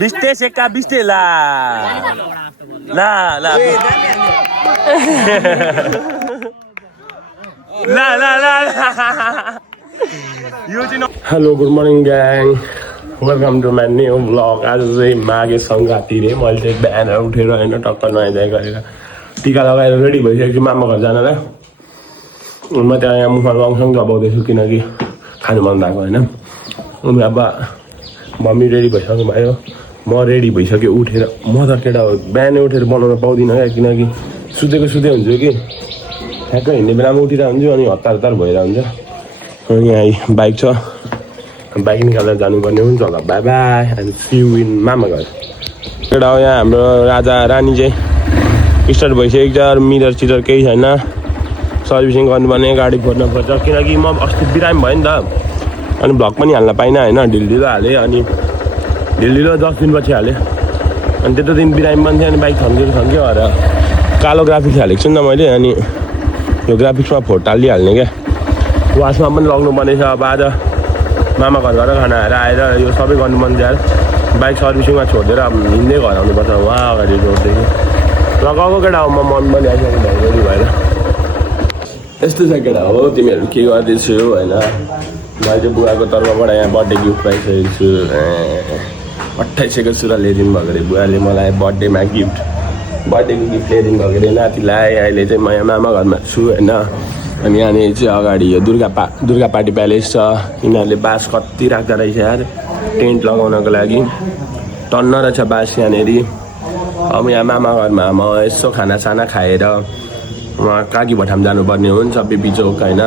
बिस्टे सेक्का बिस्टे ला ला ला ला ला ला hello good morning gang welcome to my new blog आज चाहिँ माघे सङ्क्रान्ति रे मैले चाहिँ बिहान उठेर होइन टक्क नुहाइधुवाइ गरेर टिका लगाएर रेडी भइसकेको छु मामा घर जानलाई म त्यहाँ यहाँ मुखमा लङसङ दबाउँदैछु किनकि खानु मन भएको होइन अनि अब मम्मी रेडी भइसक्नु भयो म रेडी भइसक्यो उठेर म त केटा हो बिहानै उठेर बनाउन पाउँदिनँ क्या किनकि सुतेको सुते हुन्छु कि ठ्याक्क हिँड्ने बेलामा उठिरहेको हुन्छु अनि हतार हतार भइरहेको हुन्छ अनि यहाँ बाइक छ बाइक निकालेर जानुपर्ने हुन्छ होला bye bye and see you in मामा घर केटा हो यहाँ हाम्रो राजा रानी चाहिँ स्टार्ट भइसकेको छ मिरर सिरर केही छैन सर्भिसिङ गर्नुपर्ने गाडी फोर्नुपर्छ किनकि म अस्ति बिरामी भयो नि त अनि भ्लग पनि हाल्न पाइनँ होइन ढिलो हालेँ अनि ढिलो 10 दिनपछि हालेँ अनि त्यत्रो दिन बिरामी पनि थियो अनि बाइक थन्क्यो भएर कालो ग्राफिक्स हालेको छु नि त मैले अनि यो ग्राफिक्समा फोटो हालिहाल्ने क्या वासमा पनि लग्नुपर्ने छ अब आज मामा घर खाना खाएर आएर यो सबै गर्नुपर्ने यार बाइक सर्भिसिङमा छोडेर अब हिँड्दै घर आउनुपर्छ उहाँ अगाडि रोडदेखि र गएको केटा हो म मम्मी पनि आइसक्नु रेडी भएर यस्तो छ केटा हो तिमीहरू के गर्दैछु होइन मैले चाहिँ बुवाको तर्फबाट यहाँ बर्थडे गिफ्ट पाइसकेको छु 28 को सुरा ल्याइदिनु भएको अरे बुवाले मलाई बर्थडेमा बर्थडेको गिफ्ट ल्याइदिनु भएको अरे नातिलाई अहिले चाहिँ म यहाँ मामा घरमा छु होइन अनि यहाँनिर चाहिँ अगाडि यो दुर्गा पार्टी प्यालेस छ यिनीहरूले बाँस कति राख्दो रहेछ यार टेन्ट लगाउनको लागि टन्न रहेछ बाँस यहाँनिर अब यहाँ मामा घरमा म यसो खानासाना खाएर उहाँ काकी भठाम जानुपर्ने हुन्छ बिचोक होइन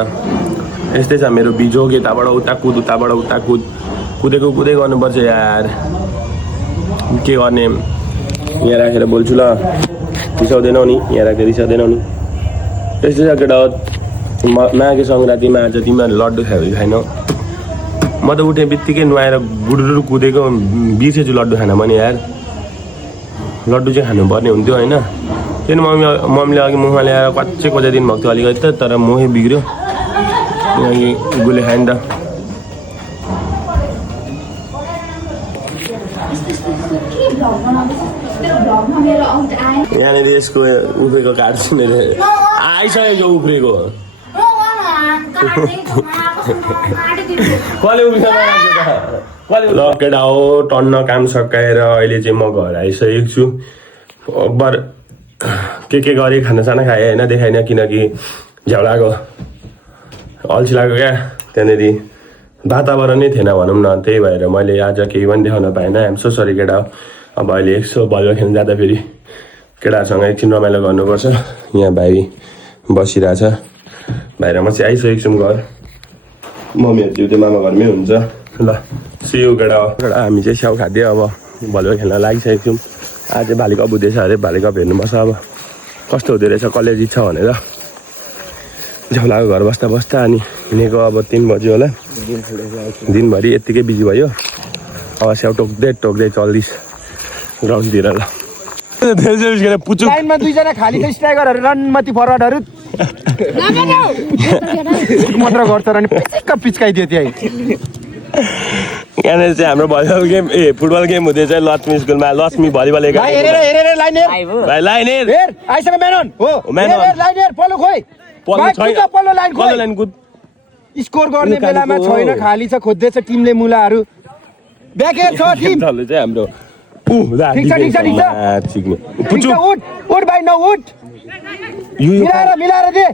यस्तै छ मेरो बिजोग यताबाट उता कुदेको कुदै गर्नुपर्छ यार के गर्ने यहाँ राखेर बोल्छु ल रिसाउँदैनौ नि यहाँ राखेर रिसाउँदैनौ नि यस्तै छ केटा माघे सङ्क्रान्तिमा आज तिमीहरू लड्डु खायो कि खाएनौ म त उठे बित्तिकै नुहाएर गुडुरु कुदेको बिर्सेछु लड्डु खान पनि यार लड्डु चाहिँ खानुपर्ने हुन्थ्यो होइन किन मम्मीले अघि मुखमा ल्याएर कच्चे खोजाइदिनु भएको थियो अलिकति त तर मुखै बिग्रियो किनकि गुले खायो नि त यहाँनिर यसको उफ्रेको काट्छु आइसकेको उफ्रेको ल केटा हो टन्न काम सकाएर अहिले चाहिँ म घर आइसकेको छु अकबर के गरेँ खानासाना खाएँ होइन देखाइन किनकि झ्याउ लाग्यो अल्छी लाग्यो क्या त्यहाँनिर वातावरण नै थिएन भनौँ न त्यही भएर मैले आज केही पनि देखाउन पाइनँ आइएम सो सरी केटा हो अब अहिले यसो भलिबल खेल्न जाँदा फेरि केटाहरूसँग एकछिन रमाइलो गर्नुपर्छ यहाँ भाइ बसिरहेछ भाइ र म चाहिँ आइसकेको छु घर मम्मीहरू चाहिँ त्यो मामा घरमै हुन्छ ल सियो केटा हो हामी चाहिँ स्याउ खाँदै अब भलिबल खेल्न लागिसकेको छौँ आज चाहिँ भाली कप हुँदैछ अरे भाली कप हेर्नुपर्छ अब कस्तो हुँदो रहेछ कलेज इच्छा भनेर झौलाको घर बस्दा अनि हिँडेको अब 3 बज्यो होला दिनभरि यत्तिकै बिजी भयो अब स्याउ टोक्दै चल्दिस ग्राउन्डतिर ल लाइनमा 2 जना खाली स्ट्राइकरहरू रनमती फरवार्डहरू मात्र गर्छ र नि पिचकाइदियो त्यही यहाँनिर चाहिँ हाम्रो भलिबल गेम फुटबल गेम हुँदैछ लक्ष्मी स्कुलमा लक्ष्मी भलिबल स्कोर गर्ने बेलामा छैन खाली छ खोज्दैछ टिमले मुलाहरू ब्याकेर छ टिम चाहिँ हाम्रो उठ भाइ न उठ मिलाएर दे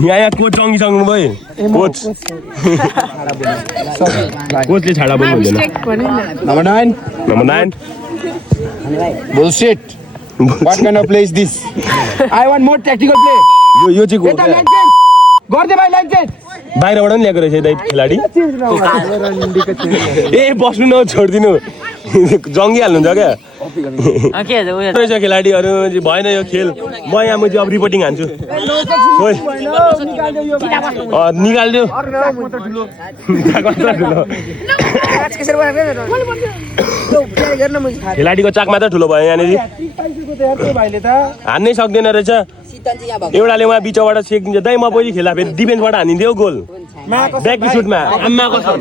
यहाँ कोच चङ्गिसक्नु भयो कोचले छाडा बोल्नु हुँदैन number 9 bullshit what kind of play is this I want more tactical play यो चाहिँ गर्दै भाइ लाइन चेन्ज बाहिरबाट पनि ल्याएको रहेछ दाइ खेलाडी ए बस्नु न छोडिदिनु जङ्गिहाल्नुहुन्छ क्या रहेछ खेलाडीहरू भएन यो खेल म यहाँ म चाहिँ अब रिपोर्टिङ हान्छु निकाल्दियो खेलाडीको चाक मात्र ठुलो भयो यहाँनिर हान्नै सक्दैन रहेछ एउटाले उहाँ बिचबाट सेकिदिन्छ दाइ म पहिले खेला फेरि डिफेन्सबाट हानिदियो गोल ब्याकी सुटमा आम्मा कसम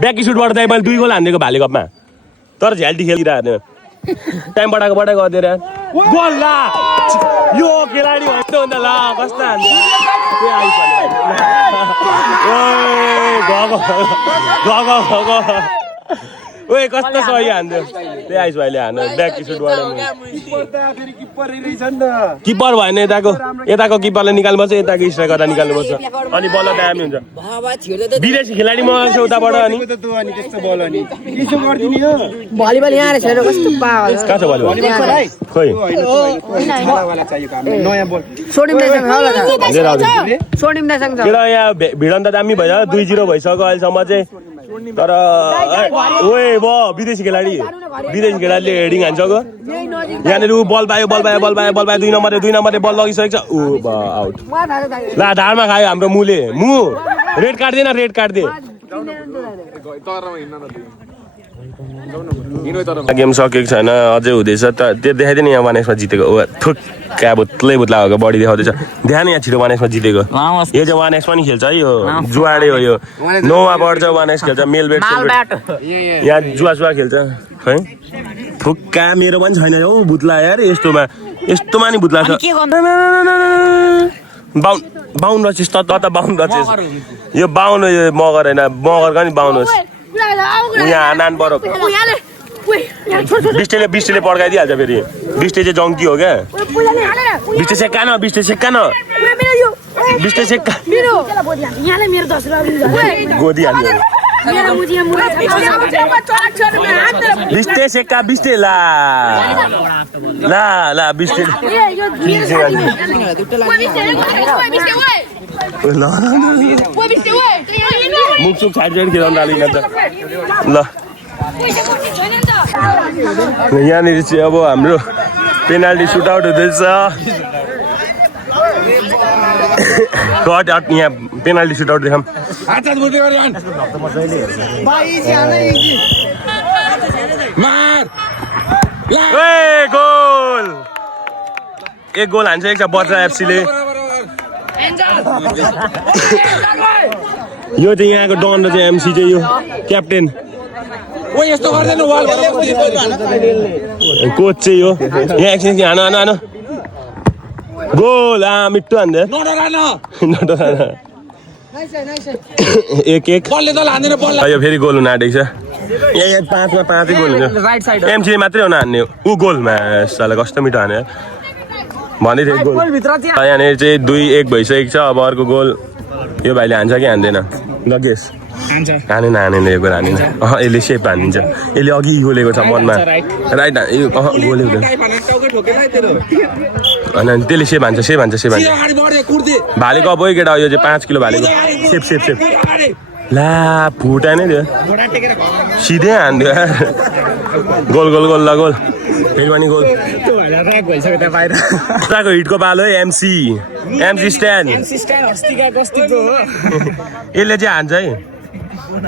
ब्याकी सुटबाट दाइ मैले 2 गोल हानिदिएको भाले कपमा तर झ्याल्टी खेलिरहेको टाइम बढाएको गरिदिएर गोल ला यो खेलाडी होइन अन्त ला कस्तो हान्छ ओए कस्तो सही हान्थ्यो त्यही आइस भाइले हान्यो ब्याक सुटबाट किपर भएन यताको किपरले निकाल्नुपर्छ यताको स्ट्राइकरलाई निकाल्नुपर्छ अनि बल दामी हुन्छ विदेशी खेलाडी मगाएको छ उताबाट अनि भलिबल यहाँ रहेछ कस्तो पावल कहाँ छ भलिबल खोइ केटा यहाँ भिडन्त दामी भइसक्यो 2-0 भइसक्यो अहिलेसम्म चाहिँ तर ओए विदेशी खेलाडीले हेडिङ हान्छको यहाँनिर बल पायो 2 नम्बरले बल लगिसकेको छ ऊ आउट ला ढाडमा खायो हाम्रो मुले रेड कार्ड दिएन रेड कार्ड दे गेम सकेको छैन अझै हुँदैछ त त्यो देखाइदियो नि यहाँ 1x मा जितेको थुक्का भुत्लै भुत्ला भएको बडी देखाउँदैछ ध्यान यहाँ छिटो 1x मा जितेको यो चाहिँ 1x पनि खेल्छ है यो जुवाडे हो यो 9मा बढ्छ 1x खेल्छ मेलबेट यहाँ जुवा खेल्छ है थुक्का मेरो पनि छैन हौ भुत्ला यार यस्तोमा नि भुत्ला छ बाउन रचिस त बाउन रचिस यो बाउन यो मगर होइन मगरको नि बाउनुहोस् यहाँ नान बरफ बिस्टेले पड्काइदिइहाल्छ फेरि बिस्टे चाहिँ जङ्की हो क्या बिस्टे सेक्का न गोदी हाल्यो बिस्टे सेक्का बिस्टे ला बिस्टे मुखसुक साइड खेलाउनु डालिन्छ ल यहाँनिर चाहिँ अब हाम्रो पेनाल्टी सुटआउट हुँदैछ यहाँ पेनाल्टी सुटआउट देखाम गोल एक गोल हान्छ एक छ बच्चा एफसीले यो चाहिँ यहाँको डन र चाहिँ एमसी चाहिँ यो क्याप्टेन कोच चाहिँ यो यहाँ एकछिन हानो गोल मिट्टु हान्दै एक यो फेरि गोल हुन आँटेको छ यहाँ 5मा 5 गोल हुन्छ एमसी मात्रै हुन हान्ने ऊ गोलमा साला कस्तो मिठो हान्यो भन्दै थियो गोल यहाँनिर चाहिँ 2-1 भइसकेको छ अब अर्को गोल यो भाइले हान्छ कि हान्दैन लगेस हानेन यो गोल हानेन यसले सेप हानिदिन्छ यसले अघि गोलेको छ मनमा राइट गोलेको होइन त्यसले सेप हान्छ भालेको अब केटा यो चाहिँ 5 किलो भालेको सेप ला फुटा नै थियो सिधै हान्थ्यो गोल फेरि पनि गोल हिटको पालो है एमसी स्ट्यान्ड यसले चाहिँ हान्छ है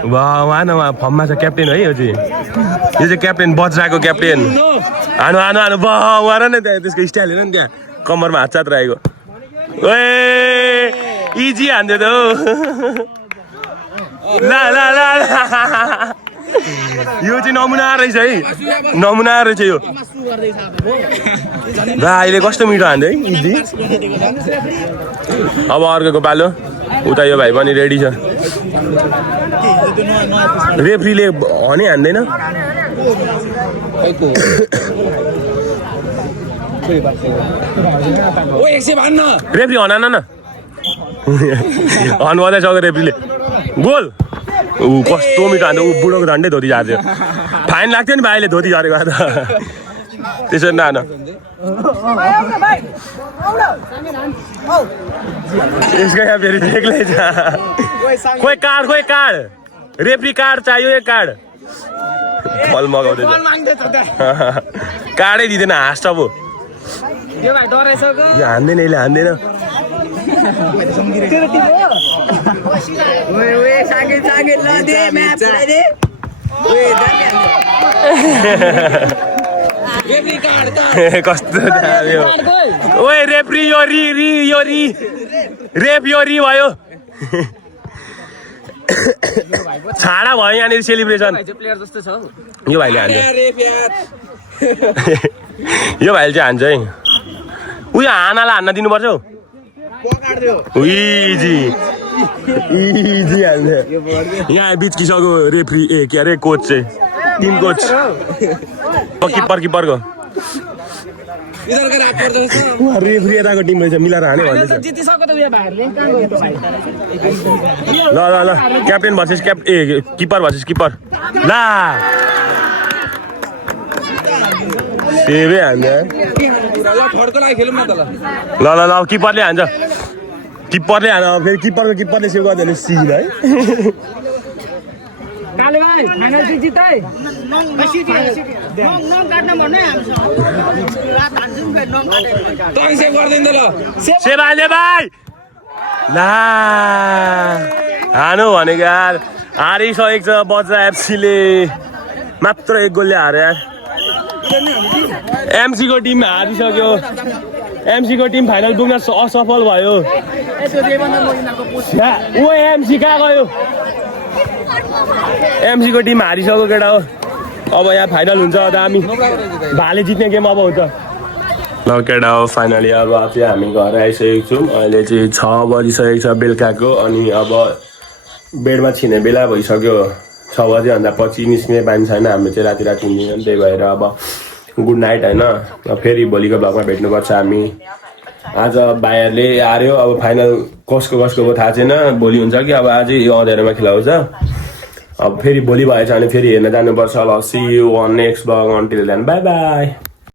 उहाँ फर्ममा छ क्याप्टेन है यो चाहिँ क्याप्टेन बज्राको क्याप्टेन हानु उहाँ र नि त्यहाँ त्यसको स्टाइल हेर नि त्यहाँ कम्मरमा हात चात रहेको ओए इजी हान्थ्यो त ला यो चाहिँ नमुना रहेछ है यो अहिले कस्तो मिठो हान्थ्यो है इजी अब अर्को पालो उता यो भाइ पनि रेडी छ रेफ्रीले हनै हान्दैन रेफ्री हनान न हन्वादै सक्यो रेफ्रीले गोल ऊ कस्तो मिठो हान्थ्यो ऊ बुढोको झन्डै धोती झार्थ्यो फाइन लाग्थ्यो नि भाइले धोती झरेको त त्यसरी नहान यसको यहाँ फेरि एक्लै छ खोइ कार्ड रेफ्री कार्ड चाहियो एक कार्ड फल मगाउँदैछ कार्डै दिँदैन हाँस्छ अब हान्दैन यसले हान्दैन कस्तो दामी हो ओए रेफ्री यो रेप यो री भयो छाडा भयो यहाँनिर सेलिब्रेसन यो भाइले हान्छ यो भाइले चाहिँ हान्छ है उयो हानालाई हान्न दिनुपर्छ हौ इजी हान्छ यहाँ बिचकिसक्यो रेफ्री के अरे कोच चाहिँ टिम कोच किपरको रेफ्री यताको टिम रहेछ मिलाएर हान्यो भन्दैछ ल क्याप्टेन भर्सेस किपर भर्सेस किपर ला सेभै हान्छ ल किपरले हान्छ फेरि किपरले सेभ गर्दैन सिल है सेभ हाल्ने भाइ ला हानु भनेको यार हारिसकेको छ बच्चा एफसीले मात्र 1 गोलले हारे एमसीको टिम हारिसक्यो एमसीको टिम फाइनल पुग्न असफल भयो ओ एमसी कहाँ गयो एमसीको टिम हारिसक्यो केटा हो अब यहाँ फाइनल हुन्छ दामी भाले जित्ने गेम अब हुन्छ ल केटा हो फाइनली अब चाहिँ हामी घर आइसकेको छौँ अहिले चाहिँ 6 बजिसकेको छ बेलुकाको अनि अब बेडमा छिर्ने बेला भइसक्यो 6 बजेभन्दा पछि निस्किने बानी छैन हामी चाहिँ राति हिँड्दैन त्यही भएर अब गुड नाइट होइन फेरि भोलिको भ्लगमा भेट्नुपर्छ हामी आज भाइहरूले हार्यो अब फाइनल कसको पो थाहा छैन भोलि हुन्छ कि अब आजै यो अँध्यारोमा खेलाउँछ अब फेरि भोलि भएछ भने फेरि हेर्न जानुपर्छ ल see you on next vlog until then bye by